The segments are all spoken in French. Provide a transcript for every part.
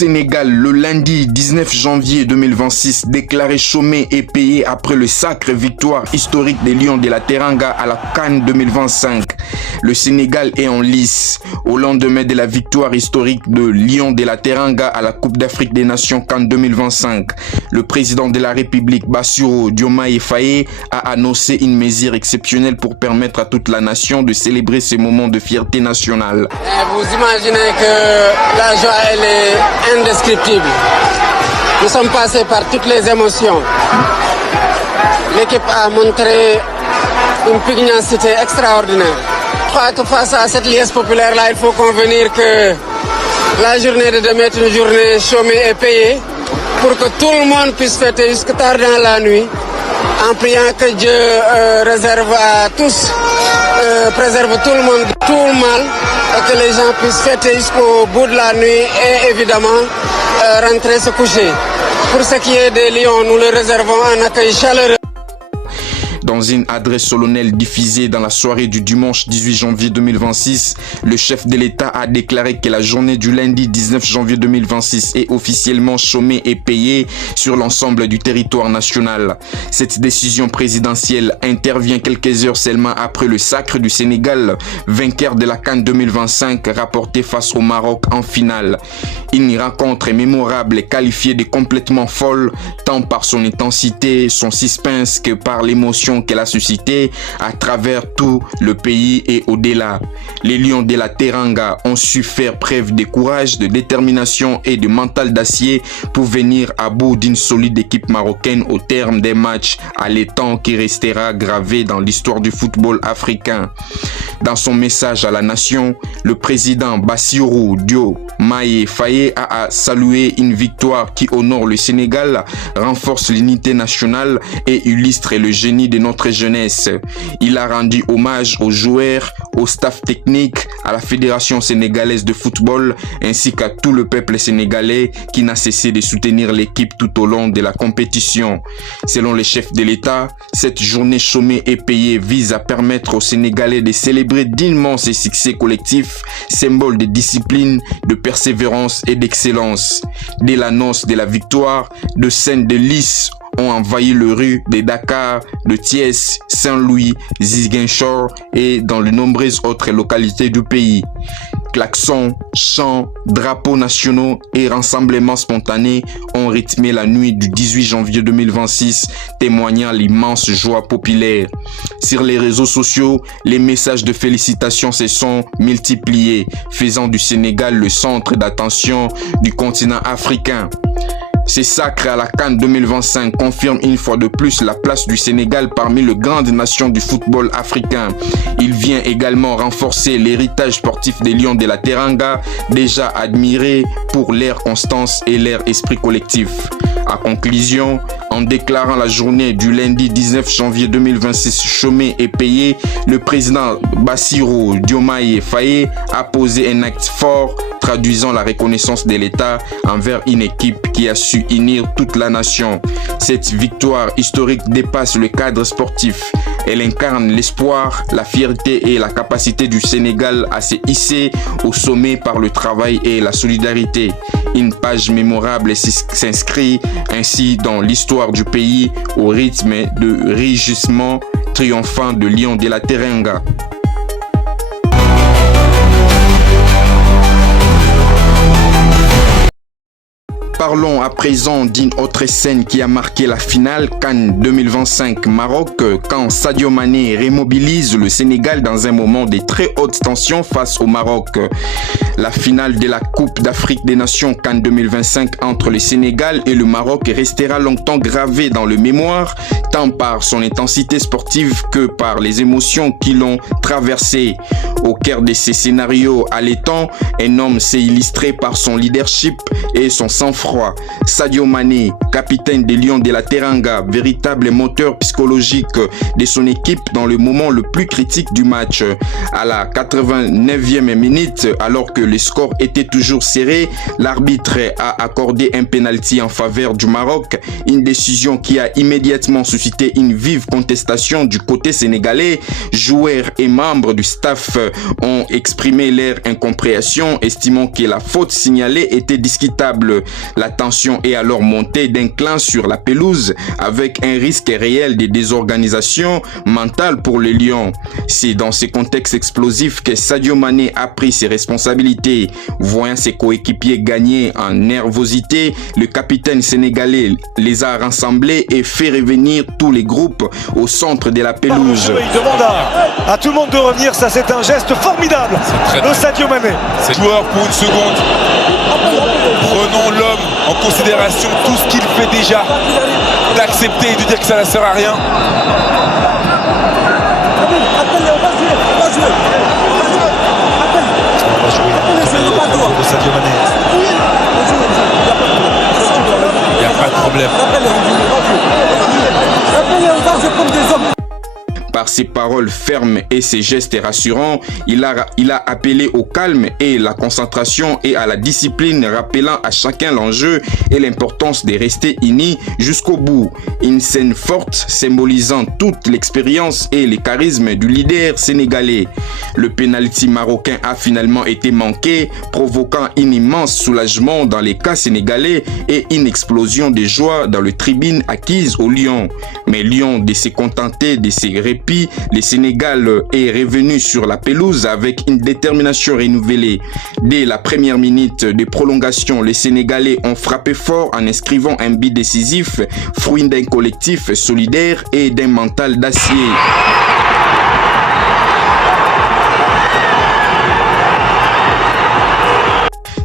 Sénégal, le lundi 19 janvier 2026, déclaré chômé et payé après le sacre victoire historique des Lions de la Teranga à la CAN 2025. Le Sénégal est en lice. Au lendemain de la victoire historique de Lions de la Teranga à la Coupe d'Afrique des Nations CAN 2025, le président de la République, Bassirou Diomaye Faye, a annoncé une mesure exceptionnelle pour permettre à toute la nation de célébrer ces moments de fierté nationale. Vous imaginez que la joie, elle est indescriptible. Nous sommes passés par toutes les émotions. L'équipe a montré une pugnacité extraordinaire. Je crois que face à cette liesse populaire-là, il faut convenir que la journée de demain est une journée chômée et payée pour que tout le monde puisse fêter jusque tard dans la nuit, en priant que Dieu réserve à tous, préserve tout le monde de tout le mal, et que les gens puissent fêter jusqu'au bout de la nuit et évidemment rentrer se coucher. Pour ce qui est des Lions, nous le réservons un accueil chaleureux. Dans une adresse solennelle diffusée dans la soirée du dimanche 18 janvier 2026, le chef de l'État a déclaré que la journée du lundi 19 janvier 2026 est officiellement chômée et payée sur l'ensemble du territoire national. Cette décision présidentielle intervient quelques heures seulement après le sacre du Sénégal, vainqueur de la CAN 2025, rapporté face au Maroc en finale. Une rencontre mémorable qualifiée de complètement folle, tant par son intensité, son suspense que par l'émotion qu'elle a suscité à travers tout le pays et au-delà. Les Lions de la Teranga ont su faire preuve de courage, de détermination et de mental d'acier pour venir à bout d'une solide équipe marocaine au terme des matchs allaitants qui restera gravé dans l'histoire du football africain. Dans son message à la nation, le président Bassirou Diomaye Faye a salué une victoire qui honore le Sénégal, renforce l'unité nationale et illustre le génie de notre jeunesse. Il a rendu hommage aux joueurs, au staff technique, à la Fédération sénégalaise de football ainsi qu'à tout le peuple sénégalais qui n'a cessé de soutenir l'équipe tout au long de la compétition. Selon les chefs de l'État, cette journée chômée et payée vise à permettre aux Sénégalais de célébrer d'immenses succès collectifs, symbole de discipline, de persévérance et d'excellence. Dès l'annonce de la victoire, de scènes de lice ont envahi les rues de Dakar, de Thiès, Saint-Louis, Ziguinchor et dans de nombreuses autres localités du pays. Klaxons, chants, drapeaux nationaux et rassemblements spontanés ont rythmé la nuit du 18 janvier 2026, témoignant l'immense joie populaire. Sur les réseaux sociaux, les messages de félicitations se sont multipliés, faisant du Sénégal le centre d'attention du continent africain. Ce sacre à la CAN 2025 confirme une fois de plus la place du Sénégal parmi les grandes nations du football africain. Il vient également renforcer l'héritage sportif des Lions de la Teranga, déjà admirés pour leur constance et leur esprit collectif. À conclusion, en déclarant la journée du lundi 19 janvier 2026 chômée et payée, le président Bassirou Diomaye Faye a posé un acte fort traduisant la reconnaissance de l'État envers une équipe qui a su unir toute la nation. Cette victoire historique dépasse le cadre sportif. Elle incarne l'espoir, la fierté et la capacité du Sénégal à se hisser au sommet par le travail et la solidarité. Une page mémorable s'inscrit ainsi dans l'histoire du pays au rythme de rugissement triomphant de Lions de la Teranga. Parlons à présent d'une autre scène qui a marqué la finale CAN 2025 Maroc quand Sadio Mané remobilise le Sénégal dans un moment de très haute tension face au Maroc. La finale de la Coupe d'Afrique des Nations CAN 2025 entre le Sénégal et le Maroc restera longtemps gravée dans le mémoire, tant par son intensité sportive que par les émotions qui l'ont traversée. Au cœur de ces scénarios allaitants, un homme s'est illustré par son leadership et son sang-froid. Sadio Mané, capitaine des Lions de la Teranga, véritable moteur psychologique de son équipe dans le moment le plus critique du match. À la 89e minute, alors que le score était toujours serré, l'arbitre a accordé un penalty en faveur du Maroc, une décision qui a immédiatement suscité une vive contestation du côté sénégalais. Joueurs et membres du staff ont exprimé leur incompréhension, estimant que la faute signalée était discutable. La tension est alors montée d'un clan sur la pelouse avec un risque réel de désorganisation mentale pour les Lions. C'est dans ce contexte explosif que Sadio Mané a pris ses responsabilités. Voyant ses coéquipiers gagner en nervosité, le capitaine sénégalais les a rassemblés et fait revenir tous les groupes au centre de la pelouse. Il demande à tout le monde de revenir, ça c'est un geste formidable de Sadio Mané. C'est joueur pour une seconde. Prenons l'homme en considération, tout ce qu'il fait déjà. D'accepter et de dire que ça ne sert à rien. De Sadio Mané. Il n'y a pas de problème. Par ses paroles fermes et ses gestes rassurants, il a appelé au calme et la concentration et à la discipline, rappelant à chacun l'enjeu et l'importance de rester unis jusqu'au bout. Une scène forte symbolisant toute l'expérience et le charisme du leader sénégalais. Le penalty marocain a finalement été manqué, provoquant un immense soulagement dans les cas sénégalais et une explosion de joie dans le tribune acquise aux Lions. Mais Lyon de se contenter de ses répits, le Sénégal est revenu sur la pelouse avec une détermination renouvelée. Dès la première minute de prolongation, les Sénégalais ont frappé fort en inscrivant un but décisif, fruit d'un collectif solidaire et d'un mental d'acier.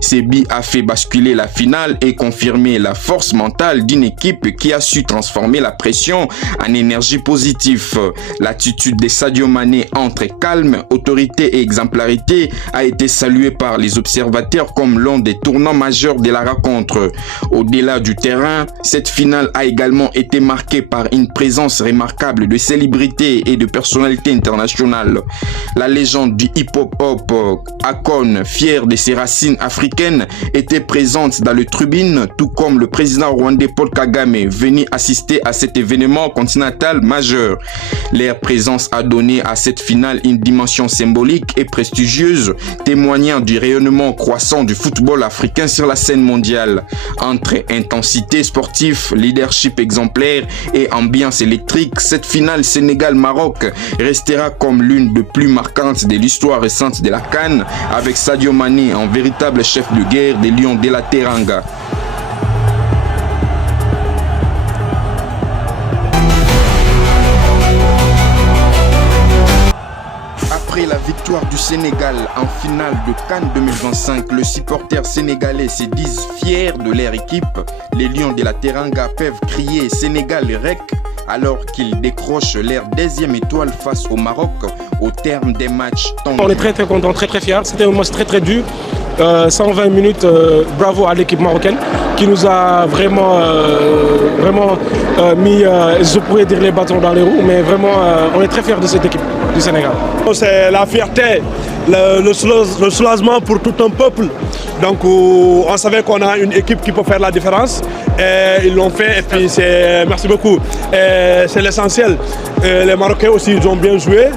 Ce but a fait basculer la finale et confirmer la force mentale d'une équipe qui a su transformer la pression en énergie positive. L'attitude de Sadio Mané entre calme, autorité et exemplarité a été saluée par les observateurs comme l'un des tournants majeurs de la rencontre. Au-delà du terrain, cette finale a également été marquée par une présence remarquable de célébrités et de personnalités internationales. La légende du hip-hop Akon, fier de ses racines africaines, était présente dans le tribune, tout comme le président rwandais Paul Kagame, venu assister à cet événement continental majeur. Leur présence a donné à cette finale une dimension symbolique et prestigieuse, témoignant du rayonnement croissant du football africain sur la scène mondiale. Entre intensité sportive, leadership exemplaire et ambiance électrique, cette finale Sénégal-Maroc restera comme l'une des plus marquantes de l'histoire récente de la CAN, avec Sadio Mané en véritable chef de guerre des Lions de la Teranga. Après la victoire du Sénégal en finale de CAN 2025, les supporters sénégalais se disent fiers de leur équipe. Les Lions de la Teranga peuvent crier Sénégal REC alors qu'ils décrochent leur deuxième étoile face au Maroc au terme des matchs tendus. On est très contents, très fiers. C'était un match très dur. 120 minutes, bravo à l'équipe marocaine qui nous a vraiment mis, je pourrais dire, les bâtons dans les roues, mais vraiment on est très fiers de cette équipe du Sénégal. C'est la fierté, le soulagement pour tout un peuple. Donc on savait qu'on a une équipe qui peut faire la différence et ils l'ont fait et puis merci beaucoup. C'est l'essentiel. Les Marocains aussi ils ont bien joué.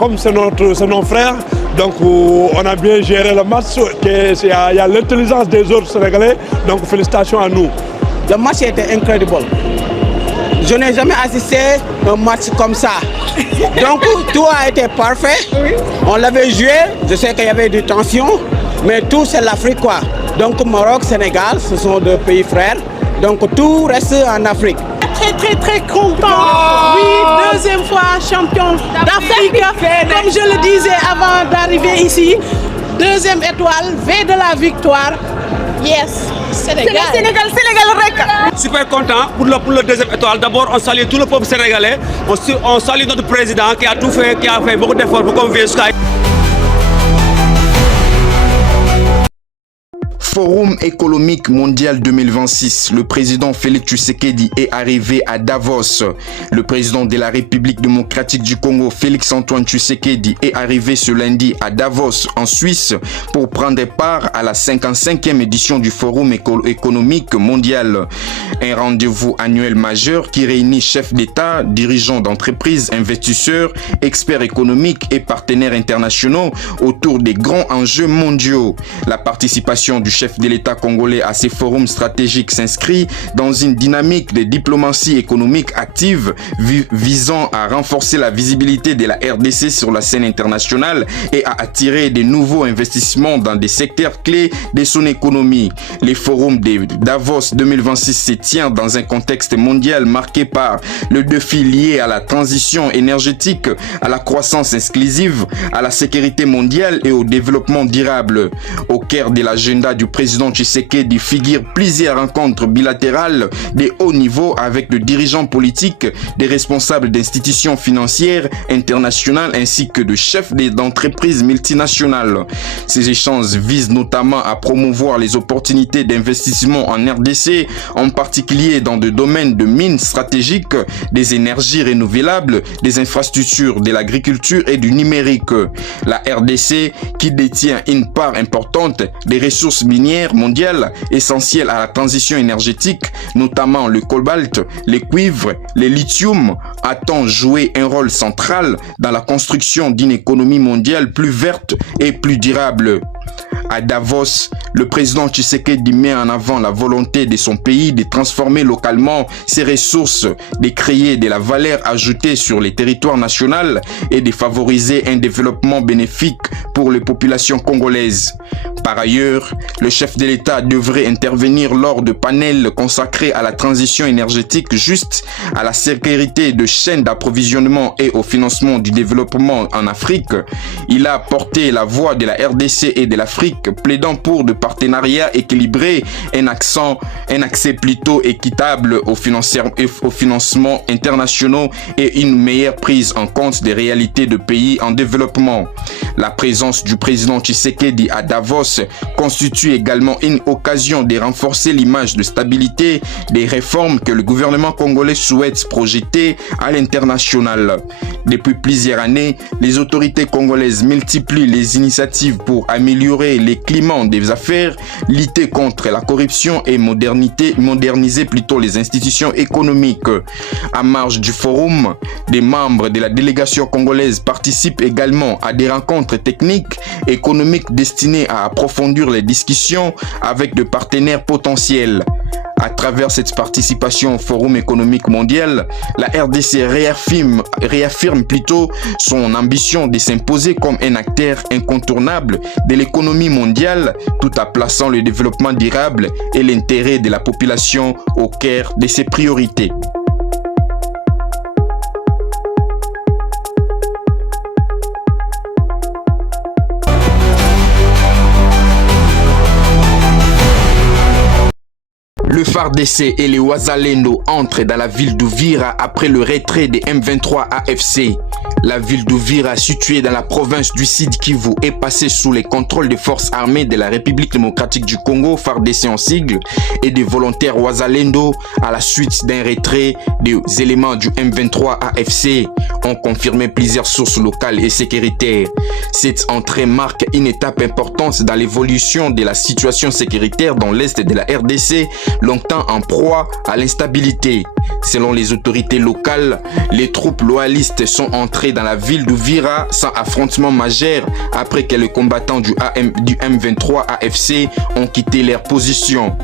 Comme c'est nos frères, donc on a bien géré le match. Il y a l'intelligence des autres Sénégalais, donc félicitations à nous. Le match était incroyable. Je n'ai jamais assisté à un match comme ça. Donc tout a été parfait. On l'avait joué, je sais qu'il y avait des tensions, mais tout c'est l'Afrique quoi. Donc Maroc, Sénégal, ce sont deux pays frères. Donc tout reste en Afrique. Très content. Oui, deuxième fois champion d'Afrique. Comme je le disais avant d'arriver ici, deuxième étoile, V de la victoire. Yes, Sénégal REC. Super content pour le deuxième étoile. D'abord, on salue tout le peuple sénégalais. On salue notre président qui a tout fait, qui a fait beaucoup d'efforts pour convier Sky. Forum économique mondial 2026. Le président Félix Tshisekedi est arrivé à Davos. Le président de la République démocratique du Congo, Félix Antoine Tshisekedi, est arrivé ce lundi à Davos, en Suisse, pour prendre part à la 55e édition du Forum économique mondial. Un rendez-vous annuel majeur qui réunit chefs d'État, dirigeants d'entreprises, investisseurs, experts économiques et partenaires internationaux autour des grands enjeux mondiaux. La participation du chef de l'État congolais à ces forums stratégiques s'inscrit dans une dynamique de diplomatie économique active visant à renforcer la visibilité de la RDC sur la scène internationale et à attirer de nouveaux investissements dans des secteurs clés de son économie. Les forums de Davos 2026 se tient dans un contexte mondial marqué par le défi lié à la transition énergétique, à la croissance inclusive, à la sécurité mondiale et au développement durable. Au cœur de l'agenda du président Tshisekedi figurent plusieurs rencontres bilatérales de haut niveau avec le dirigeant politique, des responsables d'institutions financières internationales ainsi que de chefs d'entreprises multinationales. Ces échanges visent notamment à promouvoir les opportunités d'investissement en RDC, en particulier dans des domaines de mines stratégiques, des énergies renouvelables, des infrastructures, de l'agriculture et du numérique. La RDC, qui détient une part importante des ressources minières mondiales essentielles à la transition énergétique, notamment le cobalt, les cuivres, les lithium, attend jouer un rôle central dans la construction d'une économie mondiale plus verte et plus durable. À Davos, le président Tshisekedi met en avant la volonté de son pays de transformer localement ses ressources, de créer de la valeur ajoutée sur les territoires nationaux et de favoriser un développement bénéfique pour les populations congolaises. Par ailleurs, le chef de l'État devrait intervenir lors de panels consacrés à la transition énergétique juste, à la sécurité de chaînes d'approvisionnement et au financement du développement en Afrique. Il a porté la voix de la RDC et de l'Afrique, plaidant pour de partenariats équilibrés, un accès plutôt équitable aux financements internationaux et une meilleure prise en compte des réalités de pays en développement. La présence du président Tshisekedi à Davos constitue également une occasion de renforcer l'image de stabilité des réformes que le gouvernement congolais souhaite projeter à l'international. Depuis plusieurs années, les autorités congolaises multiplient les initiatives pour améliorer les climats des affaires, lutter contre la corruption et moderniser plutôt les institutions économiques. À marge du forum, des membres de la délégation congolaise participent également à des rencontres techniques économiques destinées à approfondir les discussions avec de partenaires potentiels. À travers cette participation au Forum économique mondial, la RDC réaffirme plutôt son ambition de s'imposer comme un acteur incontournable de l'économie mondiale, tout en plaçant le développement durable et l'intérêt de la population au cœur de ses priorités. Le FARDC et les Wazalendo entrent dans la ville d'Uvira après le retrait des M23 AFC. La ville d'Uvira, située dans la province du Sud Kivu, est passée sous les contrôles des forces armées de la République démocratique du Congo, FARDC en sigle, et des volontaires Wazalendo à la suite d'un retrait des éléments du M23 AFC, ont confirmé plusieurs sources locales et sécuritaires. Cette entrée marque une étape importante dans l'évolution de la situation sécuritaire dans l'est de la RDC, longtemps en proie à l'instabilité. Selon les autorités locales, les troupes loyalistes sont entrées dans la ville d'Uvira sans affrontement majeur après que les combattants du M23 AFC ont quitté leur position.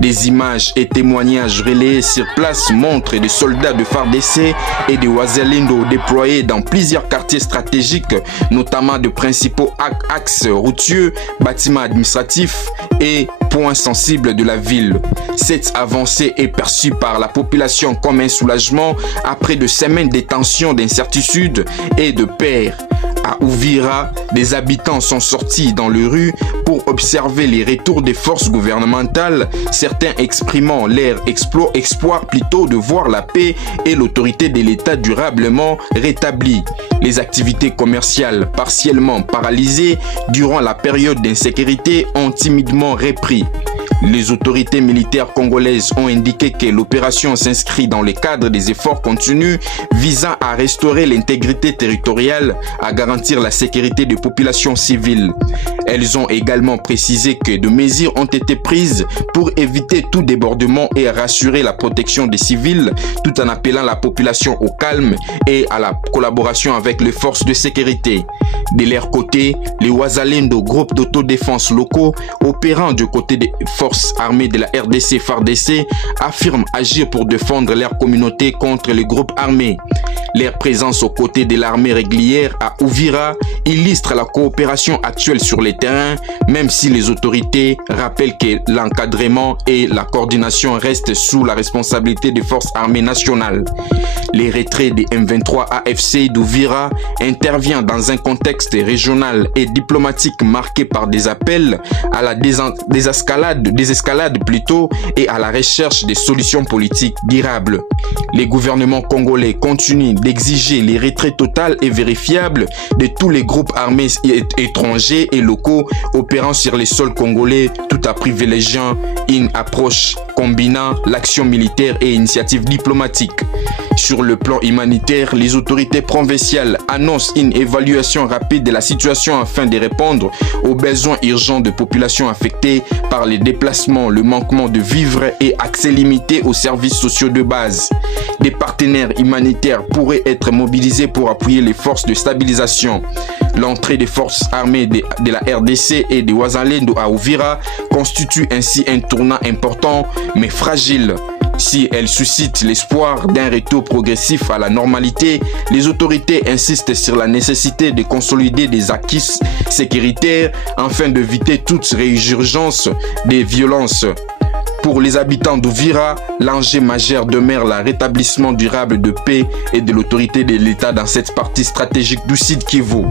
Des images et témoignages relayés sur place montrent des soldats de FARDC et de Wazalendo déployés dans plusieurs quartiers stratégiques, notamment de principaux axes routiers, bâtiments administratifs et points sensibles de la ville. Cette avancée est perçue par la population comme un soulagement après de semaines de tensions, d'incertitudes et de peur. À Uvira, des habitants sont sortis dans les rues pour observer les retours des forces gouvernementales, certains exprimant leur espoir plutôt de voir la paix et l'autorité de l'État durablement rétablie. Les activités commerciales partiellement paralysées durant la période d'insécurité ont timidement repris. Les autorités militaires congolaises ont indiqué que l'opération s'inscrit dans le cadre des efforts continus visant à restaurer l'intégrité territoriale, à garantir la sécurité des populations civiles. Elles ont également précisé que de mesures ont été prises pour éviter tout débordement et rassurer la protection des civils, tout en appelant la population au calme et à la collaboration avec les forces de sécurité. De leur côté, les Wazalendo, groupe d'autodéfense locaux opérant du côté des forces armées de la RDC FARDC, affirment agir pour défendre leur communauté contre les groupes armés. Leur présence aux côtés de l'armée régulière à Uvira illustre la coopération actuelle sur le terrain, même si les autorités rappellent que l'encadrement et la coordination restent sous la responsabilité des forces armées nationales. Les retraits des M23 AFC d'Uvira intervient dans un contexte régional et diplomatique marqué par des appels à la désescalade plutôt et à la recherche des solutions politiques durables. Les gouvernements congolais continuent d'exiger les retraits totaux et vérifiables de tous les groupes armés étrangers et locaux opérant sur les sols congolais, tout en privilégiant une approche combinant l'action militaire et initiatives diplomatiques. Sur le plan humanitaire, les autorités provinciales annoncent une évaluation rapide de la situation afin de répondre aux besoins urgents de populations affectées par les déplacements, le manquement de vivres et accès limité aux services sociaux de base. Des partenaires humanitaires pourraient être mobilisés pour appuyer les forces de stabilisation. L'entrée des forces armées de la RDC et des Wazalendo à Uvira constitue ainsi un tournant important mais fragile. Si elle suscite l'espoir d'un retour progressif à la normalité, les autorités insistent sur la nécessité de consolider des acquis sécuritaires afin d'éviter toute résurgence des violences. Pour les habitants d'Uvira, l'enjeu majeur demeure le rétablissement durable de paix et de l'autorité de l'État dans cette partie stratégique du Sud Kivu.